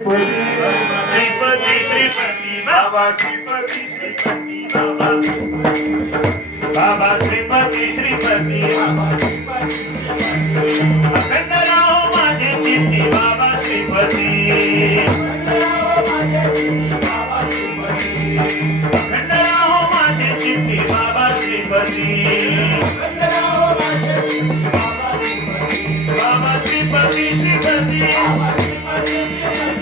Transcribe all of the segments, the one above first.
श्रीपती श्रीपती बाबा श्रीपती बाबा बाबा श्रीपती श्रीपती अखंड राहो माझे चित्ती बाबा श्रीपती अखंड बाबा बाबा श्रीपती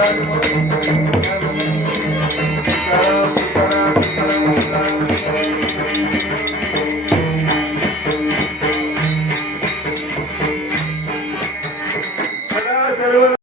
감사합니다.